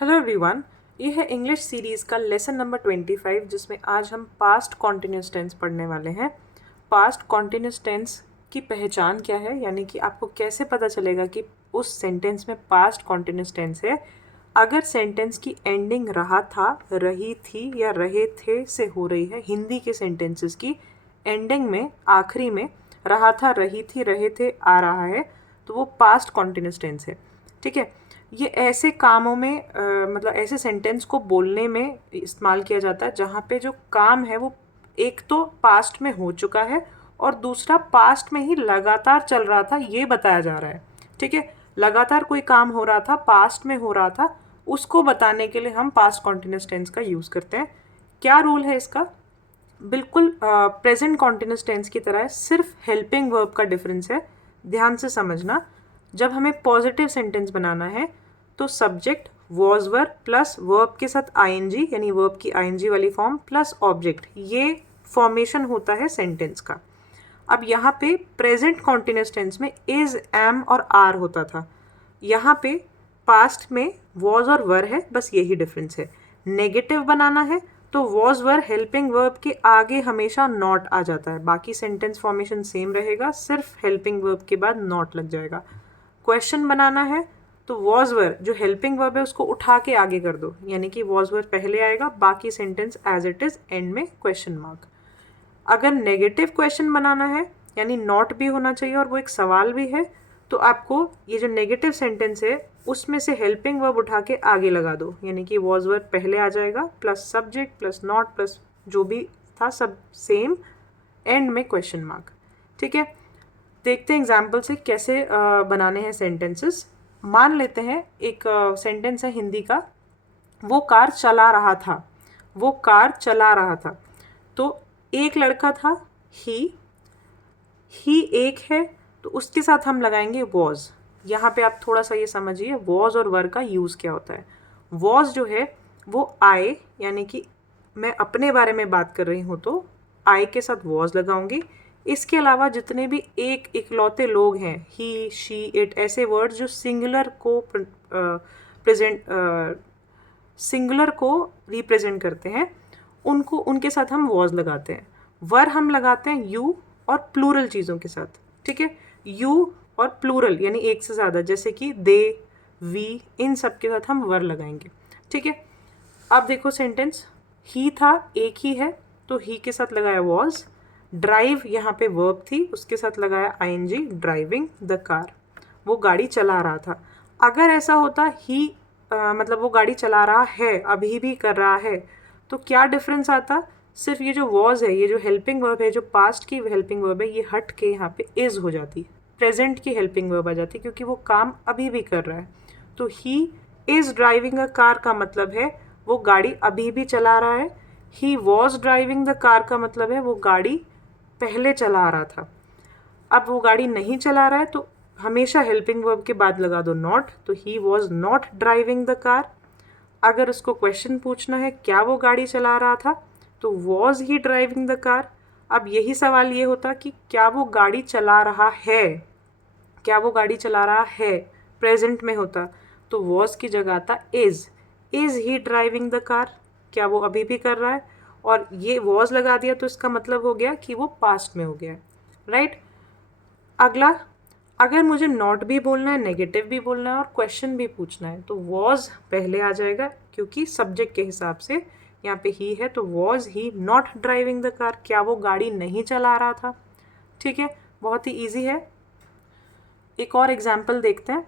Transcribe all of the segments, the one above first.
Hello everyone, ये है English series का लेसन नंबर 25 जिसमें आज हम पास्ट कॉन्टिन्यूस टेंस पढ़ने वाले हैं। पास्ट कॉन्टिन्यूस टेंस की पहचान क्या है, यानी कि आपको कैसे पता चलेगा कि उस सेंटेंस में पास्ट कॉन्टिन्यूस टेंस है। अगर सेंटेंस की एंडिंग रहा था, रही थी या रहे थे से हो रही है, हिंदी के सेंटेंसेस की एंडिंग में आखिरी में रहा था, रही थी, रहे थे आ रहा है, तो वो पास्ट कॉन्टिन्यूस टेंस है। ठीक है, ये ऐसे कामों में मतलब ऐसे सेंटेंस को बोलने में इस्तेमाल किया जाता है जहाँ पे जो काम है वो एक तो पास्ट में हो चुका है और दूसरा पास्ट में ही लगातार चल रहा था, ये बताया जा रहा है। ठीक है, लगातार कोई काम हो रहा था, पास्ट में हो रहा था, उसको बताने के लिए हम पास्ट कॉन्टिन्यूस टेंस का यूज़ करते हैं। क्या रूल है इसका? बिल्कुल प्रेजेंट कॉन्टिन्यूस टेंस की तरह है, सिर्फ हेल्पिंग वर्ब का डिफरेंस है। ध्यान से समझना, जब हमें पॉजिटिव सेंटेंस बनाना है तो subject was were plus verb के साथ आईएनजी, यानी वर्ब की आईएनजी वाली फॉर्म प्लस ऑब्जेक्ट, ये फॉर्मेशन होता है सेंटेंस का। अब यहाँ पे प्रेजेंट कॉन्टिन्यूस टेंस में इज, एम और आर होता था। यहाँ पे पास्ट में वॉज और वर है, बस यही डिफरेंस है। नेगेटिव बनाना है तो वॉज वर हेल्पिंग वर्ब के आगे हमेशा नॉट आ जाता है, बाकी सेंटेंस फॉर्मेशन सेम रहेगा, सिर्फ हेल्पिंग वर्ब के बाद नॉट लग जाएगा। क्वेश्चन बनाना है तो वॉज वर जो हेल्पिंग वर्ब है उसको उठा के आगे कर दो, यानी कि वॉज वर पहले आएगा, बाकी sentence as it is, end में क्वेश्चन मार्क। अगर नेगेटिव क्वेश्चन बनाना है, यानी नॉट भी होना चाहिए और वो एक सवाल भी है, तो आपको ये जो नेगेटिव सेंटेंस है उसमें से हेल्पिंग वर्ब उठा के आगे लगा दो, यानी कि वॉज वर्ब पहले आ जाएगा, plus subject plus not plus जो भी था सब सेम, एंड में क्वेश्चन मार्क। ठीक है, देखते हैं एग्जाम्पल से कैसे बनाने हैं सेंटेंसेस। मान लेते हैं एक सेंटेंस है हिंदी का, वो कार चला रहा था, वो कार चला रहा था। तो एक लड़का था, ही एक है, तो उसके साथ हम लगाएंगे वॉज। यहाँ पे आप थोड़ा सा ये समझिए वॉज और वर का यूज़ क्या होता है। वॉज जो है वो आए, यानी कि मैं अपने बारे में बात कर रही हूँ तो आई के साथ वॉज लगाऊंगी। इसके अलावा जितने भी एक इकलौते लोग हैं, ही, शी, इट, ऐसे वर्ड्स जो सिंगुलर को सिंगुलर को रिप्रेजेंट करते हैं, उनको उनके साथ हम वॉज लगाते हैं। वर हम लगाते हैं यू और प्लूरल चीज़ों के साथ। ठीक है, यू और प्लूरल यानी एक से ज़्यादा, जैसे कि दे, वी, इन सब के साथ हम वर लगाएंगे। ठीक है, अब देखो सेंटेंस, ही था, एक ही है, तो ही के साथ लगाया वॉज। ड्राइव यहाँ पे वर्ब थी, उसके साथ लगाया आईएनजी, ड्राइविंग द कार, वो गाड़ी चला रहा था। अगर ऐसा होता ही मतलब वो गाड़ी चला रहा है, अभी भी कर रहा है, तो क्या डिफरेंस आता? सिर्फ ये जो वॉज है, ये जो हेल्पिंग वर्ब है, जो पास्ट की हेल्पिंग वर्ब है, ये हट के यहाँ पे इज हो जाती, प्रेजेंट की हेल्पिंग वर्ब आ जाती, क्योंकि वो काम अभी भी कर रहा है। तो he is driving a car का मतलब है वो गाड़ी अभी भी चला रहा है। He was driving the car का मतलब है वो गाड़ी पहले चला रहा था। अब वो गाड़ी नहीं चला रहा है तो हमेशा हेल्पिंग वर्ब के बाद लगा दो नॉट, तो he was not driving the car. अगर उसको क्वेश्चन पूछना है क्या वो गाड़ी चला रहा था, तो was he driving the car. अब यही सवाल ये होता कि क्या वो गाड़ी चला रहा है, क्या वो गाड़ी चला रहा है, प्रेजेंट में होता, तो वॉज की जगह आता is he driving the car, क्या वो अभी भी कर रहा है, और ये वॉज लगा दिया तो इसका मतलब हो गया कि वो पास्ट में हो गया। राइट, अगला, अगर मुझे नॉट भी बोलना है, नेगेटिव भी बोलना है और क्वेश्चन भी पूछना है, तो वॉज पहले आ जाएगा, क्योंकि सब्जेक्ट के हिसाब से यहाँ पे ही है, तो was he not driving the car, क्या वो गाड़ी नहीं चला रहा था। ठीक है, बहुत ही ईजी है। एक और एग्जाम्पल देखते हैं।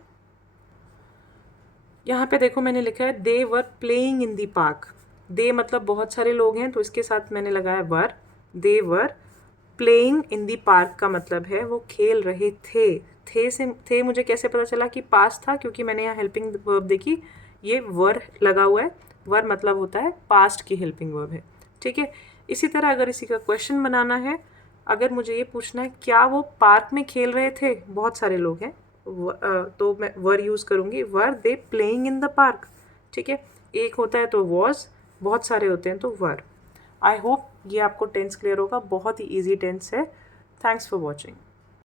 यहाँ पे देखो मैंने लिखा है दे were playing in the park. दे मतलब बहुत सारे लोग हैं, तो इसके साथ मैंने लगाया वर। दे were playing in the park का मतलब है वो खेल रहे थे से थे मुझे कैसे पता चला कि पास था, क्योंकि मैंने यहाँ हेल्पिंग वर्ब देखी, ये वर लगा हुआ है। वर मतलब होता है पास्ट की हेल्पिंग वर्ब है। ठीक है, इसी तरह अगर इसी का क्वेश्चन बनाना है, अगर मुझे ये पूछना है क्या वो पार्क में खेल रहे थे, बहुत सारे लोग हैं, तो मैं वर यूज़ करूँगी, were they playing in the park. ठीक है, एक होता है तो वॉज, बहुत सारे होते हैं तो वर। आई होप ये आपको टेंस क्लियर होगा, बहुत ही ईजी टेंस है। Thanks for watching.